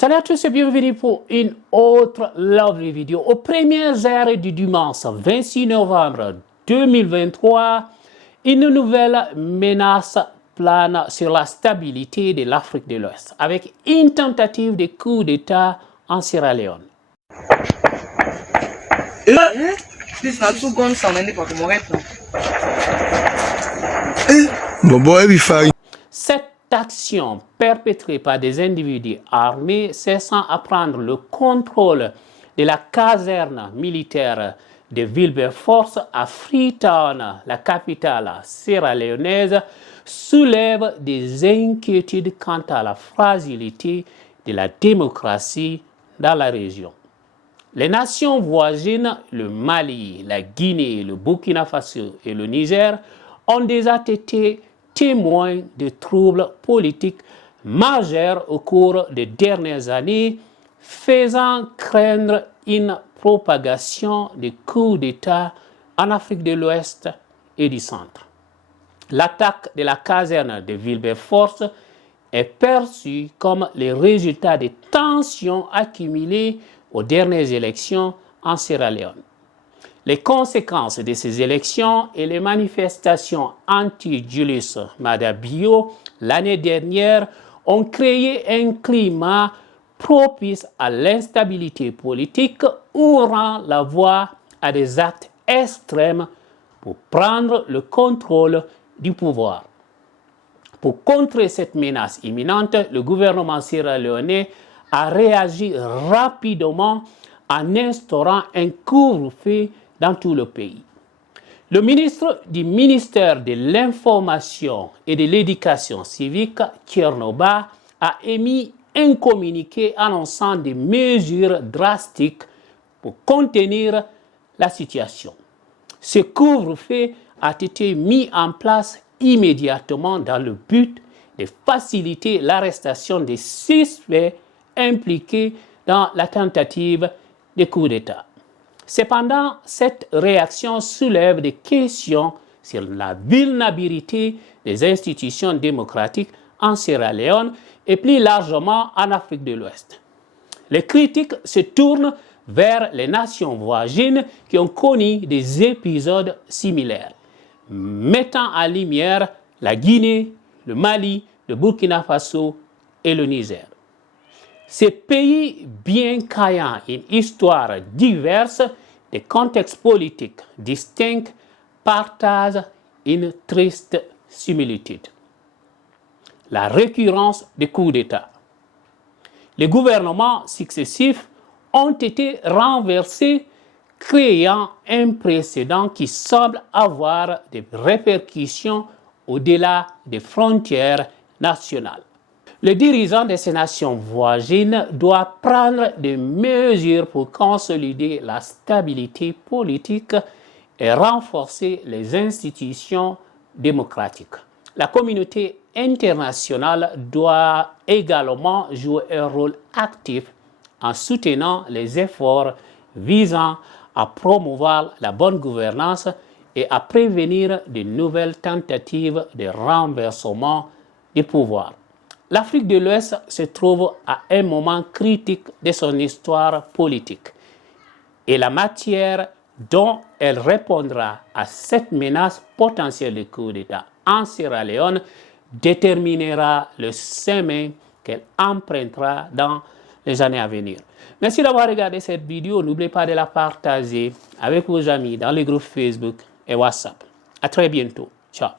Salut à tous et bienvenue pour une autre lovely vidéo. Aux premières heures du dimanche 26 novembre 2023, une nouvelle menace plane sur la stabilité de l'Afrique de l'Ouest avec une tentative de coup d'État en Sierra Leone. Cette action perpétrée par des individus armés cessant à prendre le contrôle de la caserne militaire de Wilberforce à Freetown, la capitale sierra-léonaise, soulève des inquiétudes quant à la fragilité de la démocratie dans la région. Les nations voisines, le Mali, la Guinée, le Burkina Faso et le Niger, ont déjà été témoins de troubles politiques majeurs au cours des dernières années, faisant craindre une propagation de coups d'État en Afrique de l'Ouest et du Centre. L'attaque de la caserne de Wilberforce est perçue comme le résultat des tensions accumulées aux dernières élections en Sierra Leone. Les conséquences de ces élections et les manifestations anti-Julius Maada Bio l'année dernière ont créé un climat propice à l'instabilité politique, ouvrant la voie à des actes extrêmes pour prendre le contrôle du pouvoir. Pour contrer cette menace imminente, le gouvernement sierra-léonais a réagi rapidement en instaurant un couvre-feu dans tout le pays. Le ministre du ministère de l'Information et de l'Éducation civique, Tchernoba, a émis un communiqué annonçant des mesures drastiques pour contenir la situation. Ce couvre-feu a été mis en place immédiatement dans le but de faciliter l'arrestation des suspects impliqués dans la tentative de coup d'État. Cependant, cette réaction soulève des questions sur la vulnérabilité des institutions démocratiques en Sierra Leone et plus largement en Afrique de l'Ouest. Les critiques se tournent vers les nations voisines qui ont connu des épisodes similaires, mettant en lumière la Guinée, le Mali, le Burkina Faso et le Niger. Ces pays, bien qu'ayant une histoire diverse, des contextes politiques distincts, partagent une triste similitude: la récurrence des coups d'État. Les gouvernements successifs ont été renversés, créant un précédent qui semble avoir des répercussions au-delà des frontières nationales. Le dirigeant de ces nations voisines doit prendre des mesures pour consolider la stabilité politique et renforcer les institutions démocratiques. La communauté internationale doit également jouer un rôle actif en soutenant les efforts visant à promouvoir la bonne gouvernance et à prévenir de nouvelles tentatives de renversement du pouvoir. L'Afrique de l'Ouest se trouve à un moment critique de son histoire politique et la matière dont elle répondra à cette menace potentielle de coup d'État en Sierra Leone déterminera le chemin qu'elle empruntera dans les années à venir. Merci d'avoir regardé cette vidéo. N'oubliez pas de la partager avec vos amis dans les groupes Facebook et WhatsApp. À très bientôt. Ciao.